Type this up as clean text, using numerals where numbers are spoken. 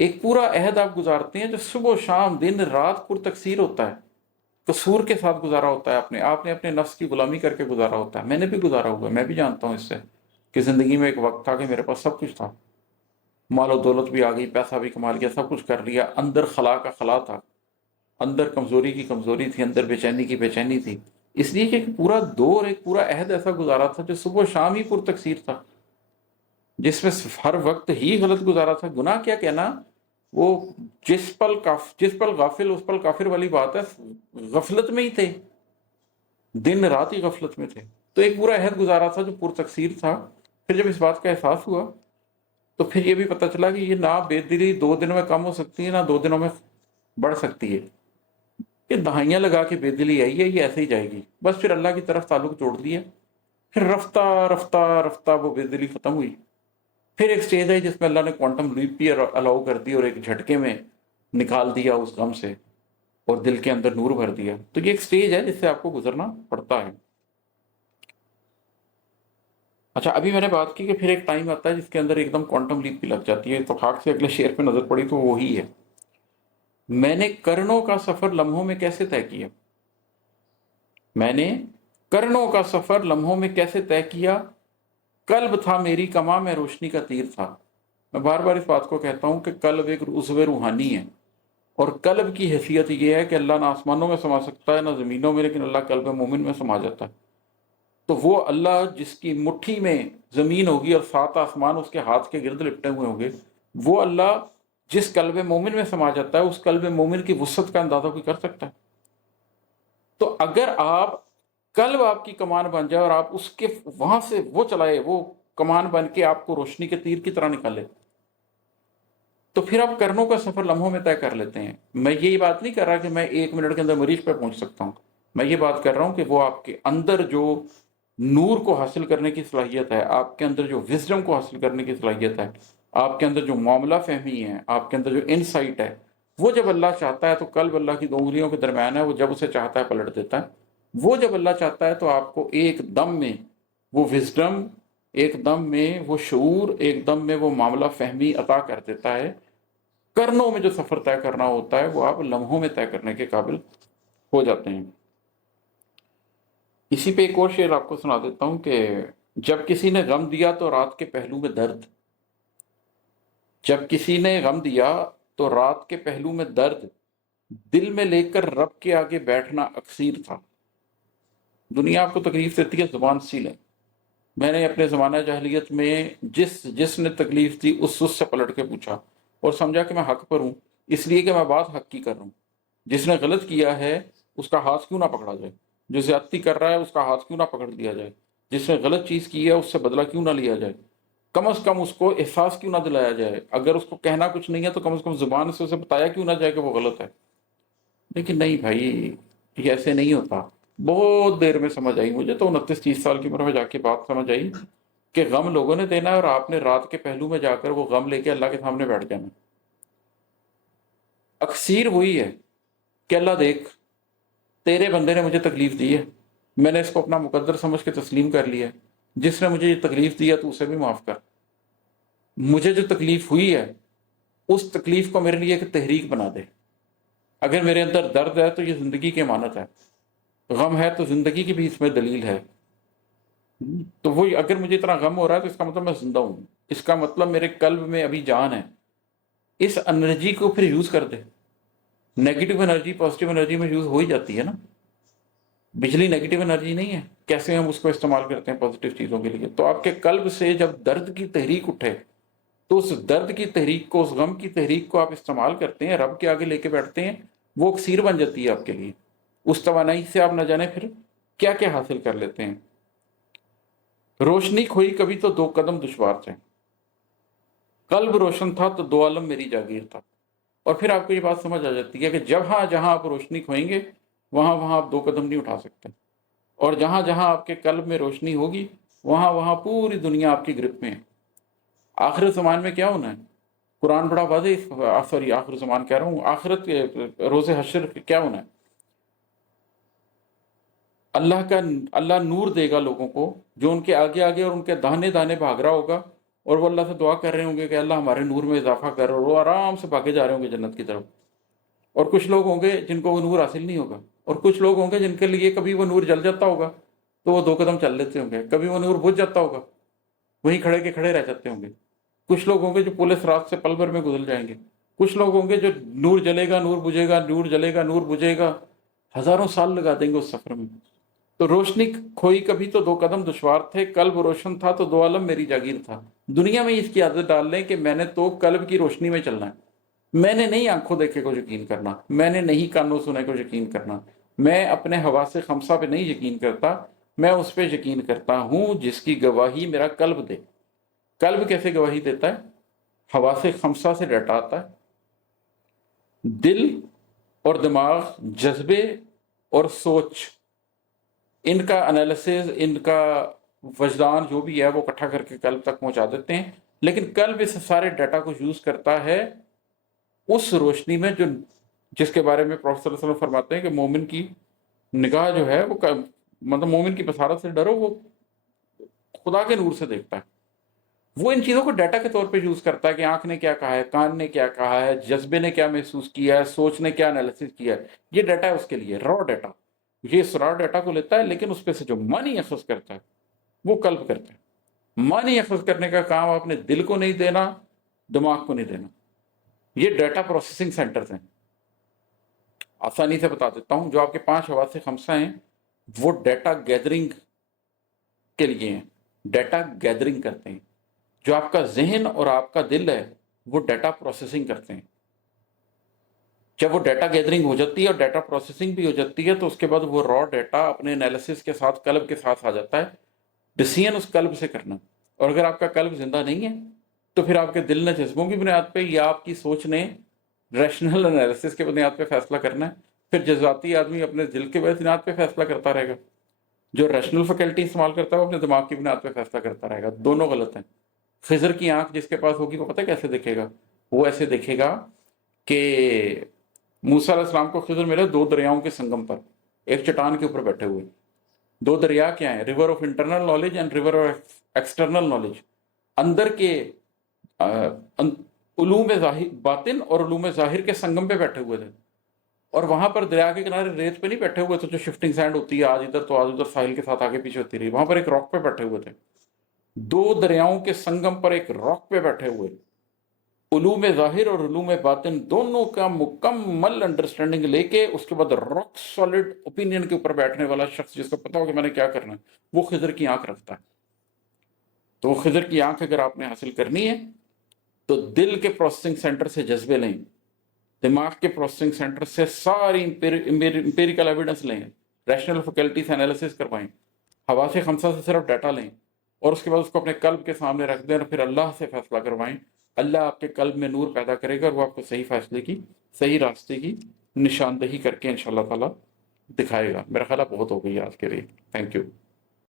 ایک پورا عہد آپ گزارتے ہیں جو صبح و شام دن رات پر تکثیر ہوتا ہے، قصور کے ساتھ گزارا ہوتا ہے، آپ نے اپنے نفس کی غلامی کر کے گزارا ہوتا ہے. میں نے بھی گزارا ہوا ہے، میں بھی جانتا ہوں اس سے کہ زندگی میں ایک وقت تھا کہ میرے پاس سب کچھ تھا، مال و دولت بھی آ گئی، پیسہ بھی کما لیا، سب کچھ کر لیا، اندر خلا کا خلا تھا، اندر کمزوری کی کمزوری تھی، اندر بے چینی کی بے چینی تھی. اس لیے کہ ایک پورا دور، ایک پورا عہد ایسا گزارا تھا جو صبح و شام ہی پر تکثیر تھا، جس میں ہر وقت ہی غلط گزارا تھا. گناہ کیا کہنا، وہ جس پل غافل اس پل کافر والی بات ہے، غفلت میں ہی تھے، دن رات ہی غفلت میں تھے. تو ایک پورا عہد گزارا تھا جو پر تکثیر تھا. پھر جب اس بات کا احساس ہوا تو پھر یہ بھی پتہ چلا کہ یہ نہ بے دلی 2 دنوں میں کم ہو سکتی ہے، نہ 2 دنوں میں بڑھ سکتی ہے. یہ دہائیاں لگا کے بے دلی آئی ہے، یہ ایسے ہی جائے گی. بس پھر اللہ کی طرف تعلق جوڑ دیا، پھر رفتہ رفتہ رفتہ وہ بے دلی ختم ہوئی. پھر ایک سٹیج ہے جس میں اللہ نے کوانٹم لیپ بھی الاؤ کر دی اور ایک جھٹکے میں نکال دیا اس غم سے اور دل کے اندر نور بھر دیا. تو یہ ایک سٹیج ہے جس سے آپ کو گزرنا پڑتا ہے. اچھا، ابھی میں نے بات کی کہ پھر ایک ٹائم آتا ہے جس کے اندر ایک دم کوانٹم لیپ بھی لگ جاتی ہے. تو خاک سے اگلے شعر پہ نظر پڑی تو وہی ہے، میں نے کرنوں کا سفر لمحوں میں کیسے طے کیا، میں نے کرنوں کا سفر لمحوں میں کیسے طے کیا، قلب تھا میری کماں میں روشنی کا تیر تھا. میں بار بار اس بات کو کہتا ہوں کہ قلب ایک عضو روحانی ہے، اور قلب کی حیثیت یہ ہے کہ اللہ نہ آسمانوں میں سما سکتا ہے نہ زمینوں میں، لیکن اللہ قلب مومن میں سما جاتا ہے. تو وہ اللہ جس کی مٹھی میں زمین ہوگی اور 7 آسمان اس کے ہاتھ کے گرد لپٹے ہوئے ہوں گے، وہ اللہ جس قلب مومن میں سما جاتا ہے، اس قلب مومن کی وسعت کا اندازہ کوئی کر سکتا ہے؟ تو اگر قلب آپ کی کمان بن جائے اور آپ اس کے وہاں سے وہ چلائے، وہ کمان بن کے آپ کو روشنی کے تیر کی طرح نکالے، تو پھر آپ کرنوں کا سفر لمحوں میں طے کر لیتے ہیں. میں یہی بات نہیں کر رہا کہ میں 1 منٹ کے اندر مریض پہ پہنچ سکتا ہوں. میں یہ بات کر رہا ہوں کہ وہ آپ کے اندر جو نور کو حاصل کرنے کی صلاحیت ہے، آپ کے اندر جو وزڈم کو حاصل کرنے کی صلاحیت ہے، آپ کے اندر جو معاملہ فہمی ہے، آپ کے اندر جو انسائٹ ہے، وہ جب اللہ چاہتا ہے تو قلب اللہ کی 2 انگلیوں کے درمیان ہے، وہ جب اسے چاہتا ہے پلٹ دیتا ہے. وہ جب اللہ چاہتا ہے تو آپ کو ایک دم میں وہ وزڈم، ایک دم میں وہ شعور، ایک دم میں وہ معاملہ فہمی عطا کر دیتا ہے. کرنوں میں جو سفر طے کرنا ہوتا ہے وہ آپ لمحوں میں طے کرنے کے قابل ہو جاتے ہیں. اسی پہ ایک اور شعر آپ کو سنا دیتا ہوں کہ جب کسی نے غم دیا تو رات کے پہلو میں درد، جب کسی نے غم دیا تو رات کے پہلو میں درد، دل میں لے کر رب کے آگے بیٹھنا اکثیر تھا. دنیا آپ کو تکلیف دیتی ہے، زبان سی لیں. میں نے اپنے زمانہ جاہلیت میں جس نے تکلیف دی اس سے پلٹ کے پوچھا اور سمجھا کہ میں حق پر ہوں، اس لیے کہ میں بات حق کی کر رہا ہوں. جس نے غلط کیا ہے اس کا ہاتھ کیوں نہ پکڑا جائے، جو زیادتی کر رہا ہے اس کا ہاتھ کیوں نہ پکڑ لیا جائے، جس نے غلط چیز کی ہے اس سے بدلہ کیوں نہ لیا جائے، کم از کم اس کو احساس کیوں نہ دلایا جائے. اگر اس کو کہنا کچھ نہیں ہے تو کم از کم زبان سے اسے بتایا کیوں نہ جائے کہ وہ غلط ہے. لیکن نہیں بھائی، یہ ایسے نہیں ہوتا. بہت دیر میں سمجھ آئی مجھے، تو 29-30 سال کی عمر میں جا کے بات سمجھ آئی کہ غم لوگوں نے دینا ہے اور آپ نے رات کے پہلو میں جا کر وہ غم لے کے اللہ کے سامنے بیٹھ جانا. اکثیر وہی ہے کہ اللہ دیکھ، تیرے بندے نے مجھے تکلیف دی ہے، میں نے اس کو اپنا مقدر سمجھ کے تسلیم کر لیا ہے. جس نے مجھے یہ تکلیف دی ہے تو اسے بھی معاف کر. مجھے جو تکلیف ہوئی ہے اس تکلیف کو میرے لیے ایک تحریک بنا دے. اگر میرے اندر درد ہے تو یہ زندگی کی امانت ہے، غم ہے تو زندگی کی بھی اس میں دلیل ہے. تو وہ اگر مجھے اتنا غم ہو رہا ہے تو اس کا مطلب میں زندہ ہوں، اس کا مطلب میرے قلب میں ابھی جان ہے. اس انرجی کو پھر یوز کر دے. نیگیٹو انرجی پازیٹیو انرجی میں یوز ہو ہی جاتی ہے نا. بجلی نیگیٹو انرجی نہیں ہے، کیسے ہم اس کو استعمال کرتے ہیں پازیٹیو چیزوں کے لیے. تو آپ کے قلب سے جب درد کی تحریک اٹھے تو اس درد کی تحریک کو، اس غم کی تحریک کو آپ استعمال کرتے ہیں، رب کے آگے لے کے بیٹھتے ہیں، وہ اکسیر بن جاتی ہے آپ کے لیے. اس توانائی سے آپ نہ جانے پھر کیا کیا حاصل کر لیتے ہیں. روشنی کھوئی کبھی تو 2 قدم دشوار تھے، قلب روشن تھا تو 2 عالم میری جاگیر تھا. اور پھر آپ کو یہ بات سمجھ آ جاتی ہے کہ جہاں آپ روشنی کھوئیں گے وہاں آپ 2 قدم نہیں اٹھا سکتے، اور جہاں آپ کے قلب میں روشنی ہوگی وہاں پوری دنیا آپ کی گرپ میں ہے. آخر زمان میں کیا ہونا ہے؟ قرآن بڑا واضح، سوری آخر زمان کہہ رہا ہوں، آخرت روز حشر کیا ہونا ہے؟ اللہ نور دے گا لوگوں کو جو ان کے آگے آگے اور ان کے داہنے داہنے بھاگ رہا ہوگا، اور وہ اللہ سے دعا کر رہے ہوں گے کہ اللہ ہمارے نور میں اضافہ کر، اور وہ آرام سے بھاگے جا رہے ہوں گے جنت کی طرف۔ اور کچھ لوگ ہوں گے جن کو وہ نور حاصل نہیں ہوگا، اور کچھ لوگ ہوں گے جن کے لیے کبھی وہ نور جل جاتا ہوگا تو وہ 2 قدم چل لیتے ہوں گے، کبھی وہ نور بجھ جاتا ہوگا وہیں کھڑے کے کھڑے رہ جاتے ہوں گے۔ کچھ لوگ ہوں گے جو پولیس رات سے پل بھر میں گزر جائیں گے، کچھ لوگ ہوں گے جو نور جلے گا نور بجھے گا، نور جلے گا نور بجھے گا، ہزاروں سال لگا دیں گے اس سفر میں۔ تو روشنی کھوئی کبھی تو 2 قدم دشوار تھے، قلب روشن تھا تو 2 عالم میری جاگیر تھا۔ دنیا میں اس کی عادت ڈال لیں کہ میں نے تو قلب کی روشنی میں چلنا ہے، میں نے نہیں آنکھوں دیکھے کو یقین کرنا، میں نے نہیں کانوں سنے کو یقین کرنا، میں اپنے حواس خمسہ پہ نہیں یقین کرتا، میں اس پہ یقین کرتا ہوں جس کی گواہی میرا قلب دے۔ قلب کیسے گواہی دیتا ہے؟ حواس خمسہ سے ڈیٹا آتا ہے، دل اور دماغ، جذبے اور سوچ، ان کا انالیسز، ان کا وجدان جو بھی ہے وہ اکٹھا کر کے قلب تک پہنچا دیتے ہیں، لیکن قلب اس سارے ڈیٹا کو یوز کرتا ہے اس روشنی میں جس کے بارے میں پروفیسر صلی اللہ علیہ وسلم فرماتے ہیں کہ مومن کی نگاہ جو ہے وہ مطلب مومن کی بصارت سے ڈرو، وہ خدا کے نور سے دیکھتا ہے۔ وہ ان چیزوں کو ڈیٹا کے طور پہ یوز کرتا ہے کہ آنکھ نے کیا کہا ہے، کان نے کیا کہا ہے، جذبے نے کیا محسوس کیا ہے، سوچ نے کیا انالیسس کیا ہے۔ یہ ڈیٹا ہے اس کے لیے را ڈیٹا، یہ اس را ڈیٹا کو لیتا ہے، لیکن اس پہ سے جو معنی اخذ کرتا ہے وہ قلب کرتا ہے۔ معنی اخذ کرنے کا کام اپنے دل کو نہیں دینا، دماغ کو نہیں دینا۔ یہ ڈیٹا پروسیسنگ سینٹرز ہیں۔ آسانی سے بتا دیتا ہوں، جو آپ کے 5 حواس خمسہ ہیں وہ ڈیٹا گیدرنگ کے لیے ہیں، ڈیٹا گیدرنگ کرتے ہیں۔ جو آپ کا ذہن اور آپ کا دل ہے وہ ڈیٹا پروسیسنگ کرتے ہیں۔ جب وہ ڈیٹا گیدرنگ ہو جاتی ہے اور ڈیٹا پروسیسنگ بھی ہو جاتی ہے تو اس کے بعد وہ را ڈیٹا اپنے انالیسس کے ساتھ قلب کے ساتھ آ جاتا ہے، ڈیسیژن اس قلب سے کرنا۔ اور اگر آپ کا قلب زندہ نہیں ہے تو پھر آپ کے دل نے جذبوں کی بنیاد پہ یا آپ کی سوچ نے ریشنل انالیسس کے بنیاد پہ فیصلہ کرنا ہے، پھر جذباتی آدمی اپنے دل کے بنیاد پہ فیصلہ کرتا رہے گا، جو ریشنل فیکلٹی استعمال کرتا ہے وہ اپنے دماغ کی بنیاد پہ فیصلہ کرتا رہے گا۔ دونوں غلط ہیں۔ خضر کی آنکھ جس کے پاس ہوگی وہ پتہ کیسے دیکھے گا؟ وہ ایسے دیکھے گا کہ موسیٰ علیہ السلام کو خضر ملے 2 دریاؤں کے سنگم پر، ایک چٹان کے اوپر بیٹھے ہوئے۔ 2 دریا کیا ہیں؟ River of internal knowledge and river of external knowledge. اندر کے علوم باطن اور علوم ظاہر کے سنگم پہ بیٹھے ہوئے تھے، اور وہاں پر دریا کے کنارے ریت پہ نہیں بیٹھے ہوئے تھے جو شفٹنگ سینڈ ہوتی ہے، آج ادھر تو آج ادھر، ساحل کے ساتھ آگے پیچھے ہوتی رہی۔ وہاں پر ایک راک پہ بیٹھے ہوئے تھے، 2 دریاؤں کے سنگم پر ایک راک پہ بیٹھے ہوئے، علوم ظاہر اور علوم باطن دونوں کا مکمل انڈرسٹینڈنگ لے کے اس کے بعد راک سالڈ اوپینین کے اوپر بیٹھنے والا شخص جس کو پتا ہو کہ میں نے کیا کرنا ہے، وہ خضر کی آنکھ رکھتا ہے۔ تو وہ خضر کی آنکھ اگر آپ نے حاصل کرنی ہے تو دل کے پروسیسنگ سینٹر سے جذبے لیں، دماغ کے پروسیسنگ سینٹر سے ساری امپیریکل ایویڈنس لیں، ریشنل فیکلٹی سے انالیسس کروائیں، حواس خمسہ سے صرف ڈیٹا لیں، اور اس کے بعد اس کو اپنے قلب کے سامنے رکھ دیں اور پھر اللہ سے فیصلہ کروائیں۔ اللہ آپ کے قلب میں نور پیدا کرے گا اور وہ آپ کو صحیح فیصلے کی، صحیح راستے کی نشاندہی کر کے انشاءاللہ تعالیٰ دکھائے گا۔ میرا خیال ہے بہت ہو گئی آج کے لیے۔ Thank you.